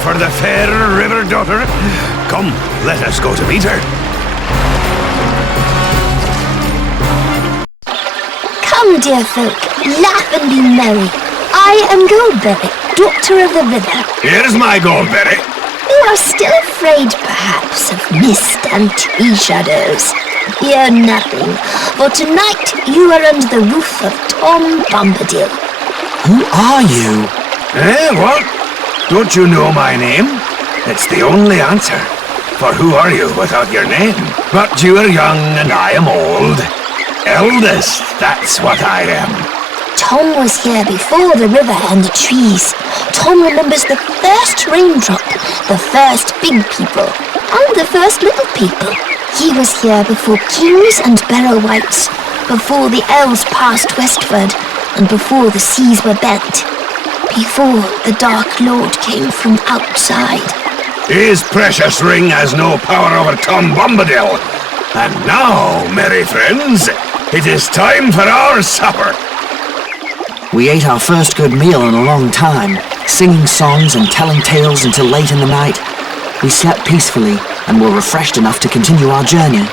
for the fair river daughter? Come, let us go to meet her. Come, dear folk, laugh and be merry. I am Goldberry, daughter of the river. Here's my Goldberry. You are still afraid, perhaps, of mist and tree shadows. Fear nothing, for tonight you are under the roof of Tom Bombadil. Who are you? Eh, what? Don't you know my name? It's the only answer. For who are you without your name? But you are young and I am old. Eldest, that's what I am. Tom was here before the river and the trees. Tom remembers the first raindrop, the first big people, and the first little people. He was here before kings and barrow-wights, before the elves passed westward, and before the seas were bent, before the Dark Lord came from outside. His precious ring has no power over Tom Bombadil. And now, merry friends, it is time for our supper. We ate our first good meal in a long time, singing songs and telling tales until late in the night. We slept peacefully and were refreshed enough to continue our journey.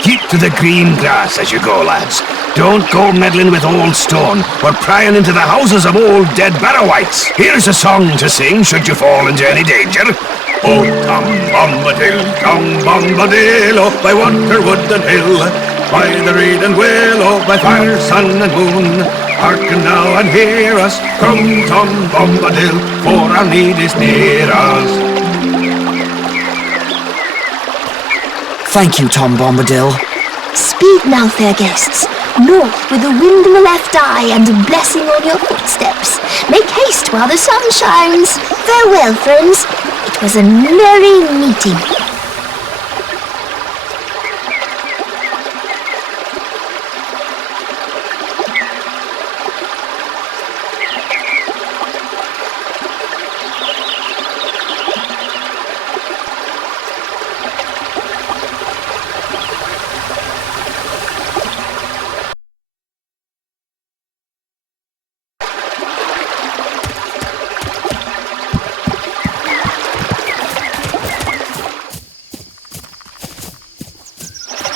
Keep to the green grass as you go, lads. Don't go meddling with old stone or prying into the houses of old dead barrow-wights. Here's a song to sing should you fall into any danger. Oh, Tom Bombadil, oh, by water, wood and hill, by the reed and willow, by fire, sun and moon. Hearken now and hear us, come Tom Bombadil, for our need is near us. Thank you, Tom Bombadil. Speed now, fair guests. North with a wind in the left eye and a blessing on your footsteps. Make haste while the sun shines. Farewell, friends. It was a merry meeting.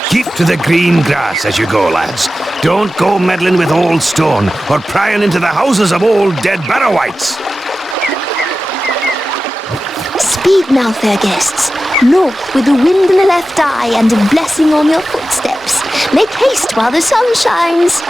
Keep to the green grass as you go, lads. Don't go meddling with old stone or prying into the houses of old dead barrow-wights. Speed now, fair guests. North with a wind in the left eye and a blessing on your footsteps. Make haste while the sun shines.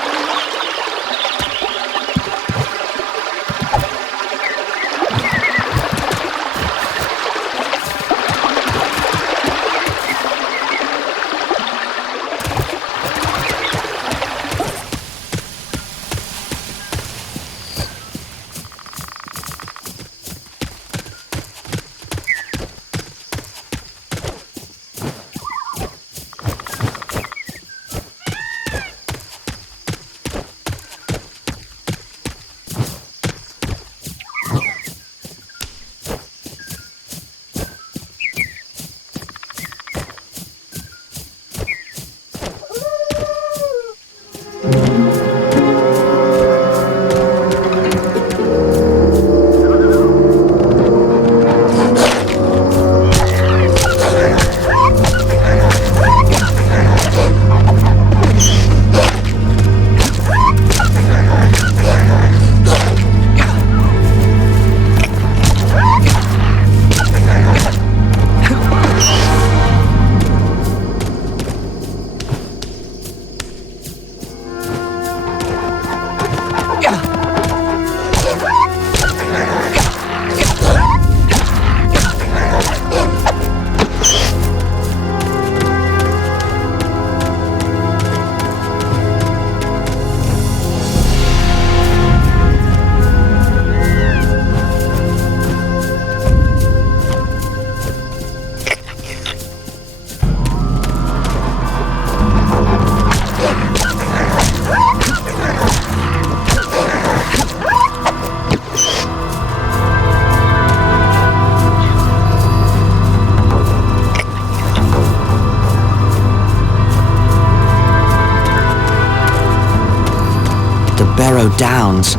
Barrow Downs.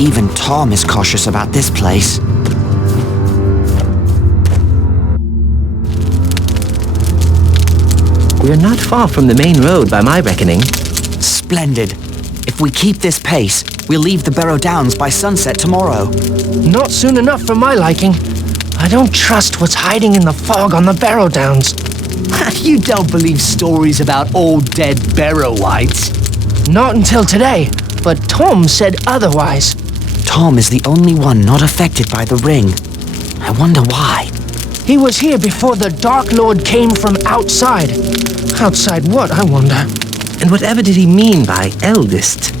Even Tom is cautious about this place. We're not far from the main road by my reckoning. Splendid. If we keep this pace, we'll leave the Barrow Downs by sunset tomorrow. Not soon enough for my liking. I don't trust what's hiding in the fog on the Barrow Downs. You don't believe stories about old dead Barrowites? Not until today, but Tom said otherwise. Tom is the only one not affected by the ring. I wonder why. He was here before the Dark Lord came from outside. Outside what, I wonder? And whatever did he mean by eldest?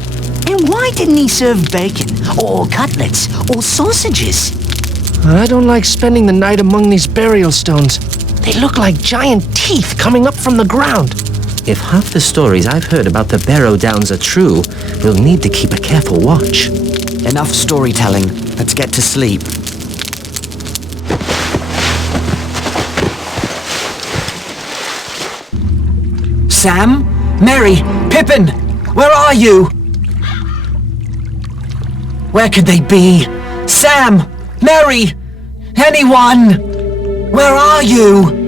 And why didn't he serve bacon, or cutlets, or sausages? I don't like spending the night among these burial stones. They look like giant teeth coming up from the ground. If half the stories I've heard about the Barrow Downs are true, we'll need to keep a careful watch. Enough storytelling. Let's get to sleep. Sam? Mary? Pippin? Where are you? Where could they be? Sam! Mary! Anyone? Where are you?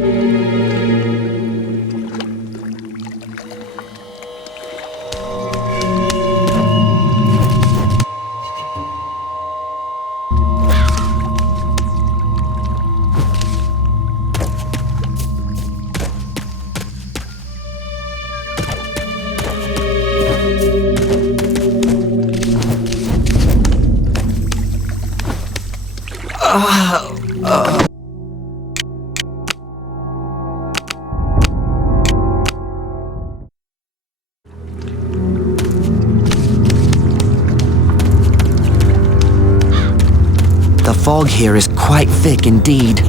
The fog here is quite thick indeed.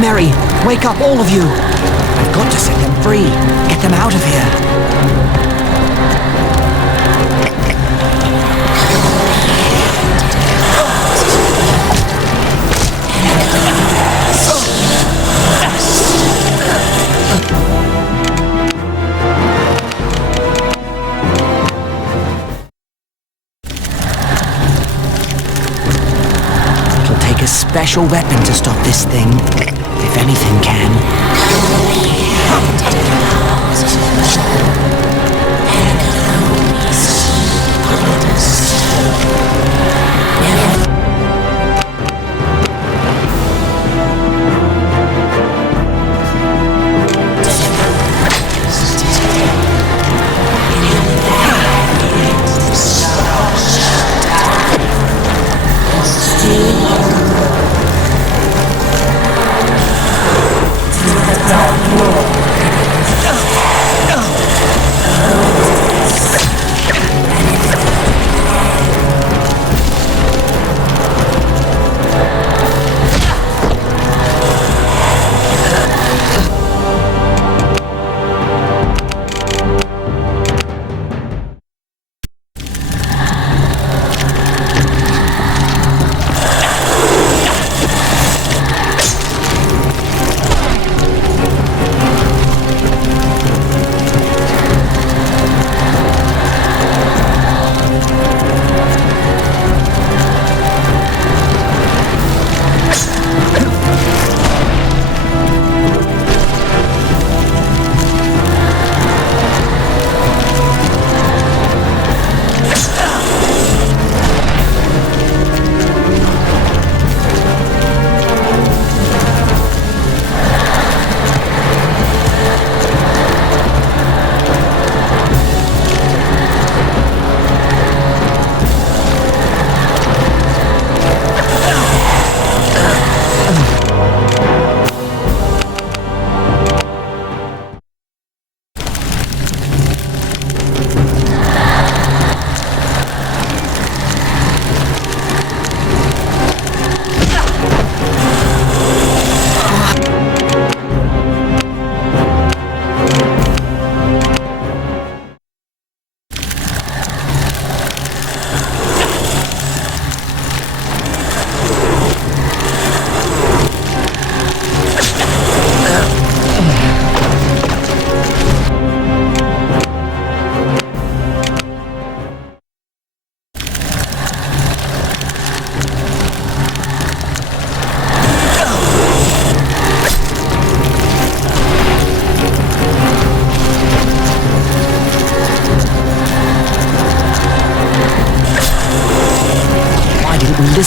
Mary, wake up, all of you! I've got to set them free. Get them out of here. It'll take a special weapon to stop this thing. If anything can.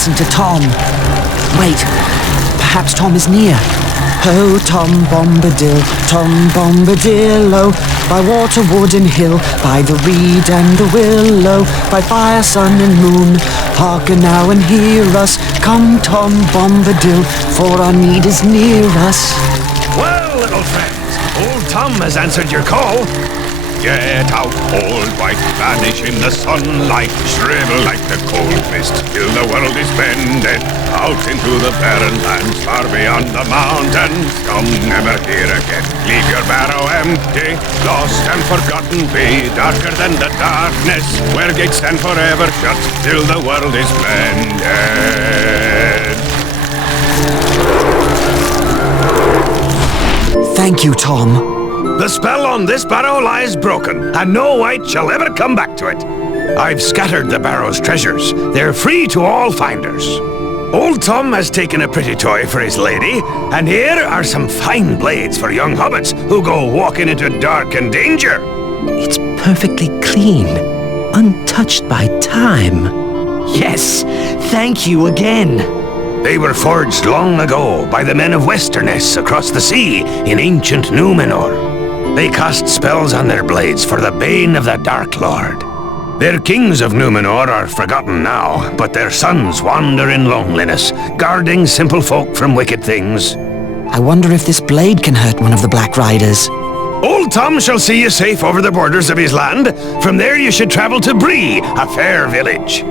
listen to Tom. Wait, perhaps Tom is near. Oh, Tom Bombadil, Tom Bombadillo, by water, wood and hill, by the reed and the willow, by fire, sun and moon, hearken now and hear us. Come, Tom Bombadil, for our need is near us. Well, little friends, old Tom has answered your call. Get out, old wife, vanish in the sunlight, shrivel like the cold mist till the world is bended. Out into the barren lands, far beyond the mountains, come never here again. Leave your barrow empty, lost and forgotten be, darker than the darkness, where gates stand forever shut till the world is blended. Thank you, Tom. The spell on this barrow lies broken, and no wight shall ever come back to it. I've scattered the barrow's treasures. They're free to all finders. Old Tom has taken a pretty toy for his lady, and here are some fine blades for young hobbits who go walking into dark and danger. It's perfectly clean, untouched by time. Yes, thank you again. They were forged long ago by the men of Westerness across the sea in ancient Numenor. They cast spells on their blades for the bane of the Dark Lord. Their kings of Numenor are forgotten now, but their sons wander in loneliness, guarding simple folk from wicked things. I wonder if this blade can hurt one of the Black Riders. Old Tom shall see you safe over the borders of his land. From there you should travel to Bree, a fair village.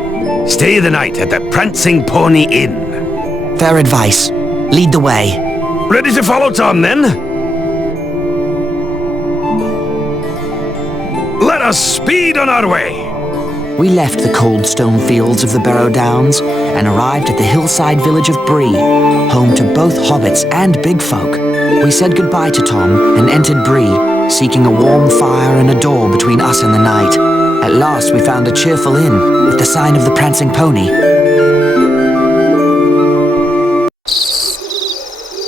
Stay the night at the Prancing Pony Inn. Fair advice. Lead the way. Ready to follow Tom, then? Let us speed on our way. We left the cold stone fields of the Barrow Downs and arrived at the hillside village of Bree, home to both hobbits and big folk. We said goodbye to Tom and entered Bree, seeking a warm fire and a door between us and the night. At last we found a cheerful inn with the sign of the Prancing Pony.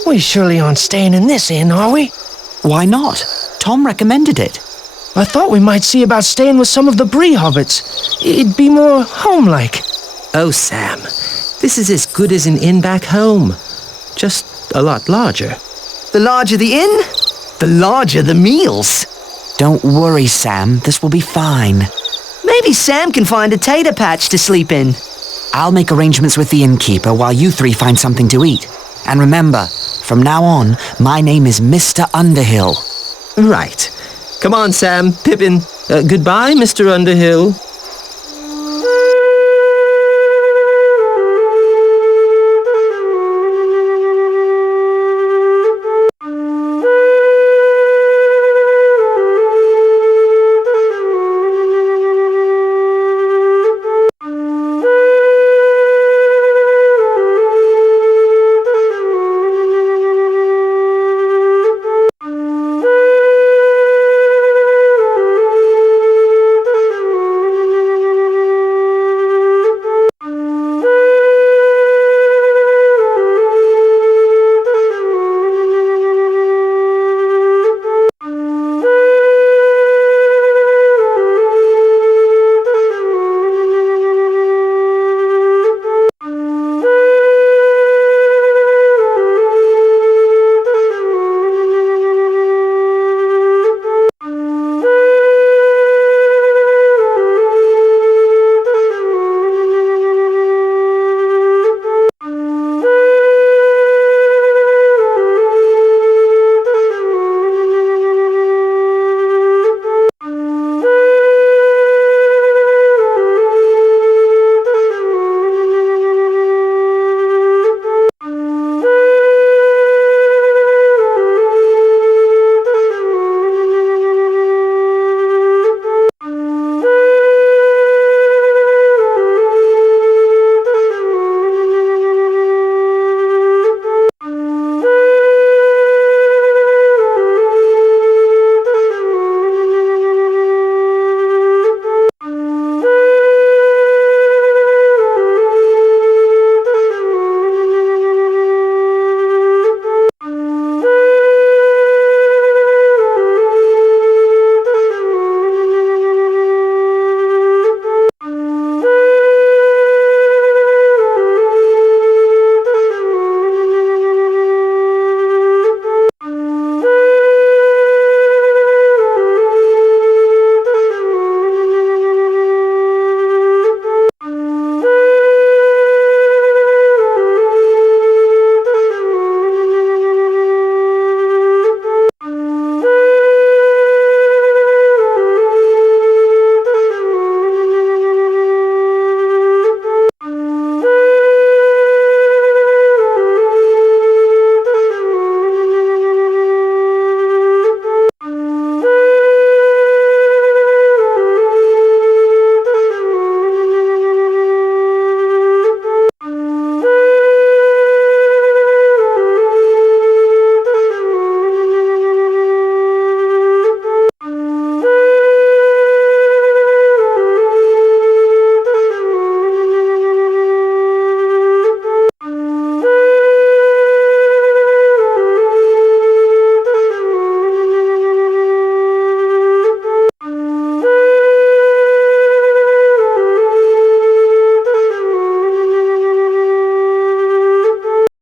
We surely aren't staying in this inn, are we? Why not? Tom recommended it. I thought we might see about staying with some of the Bree hobbits. It'd be more home-like. Oh, Sam, this is as good as an inn back home. Just a lot larger. The larger the inn, the larger the meals. Don't worry, Sam. This will be fine. Maybe Sam can find a tater patch to sleep in. I'll make arrangements with the innkeeper while you three find something to eat. And remember, from now on, my name is Mr. Underhill. Right. Come on, Sam, Pippin. Goodbye, Mr. Underhill.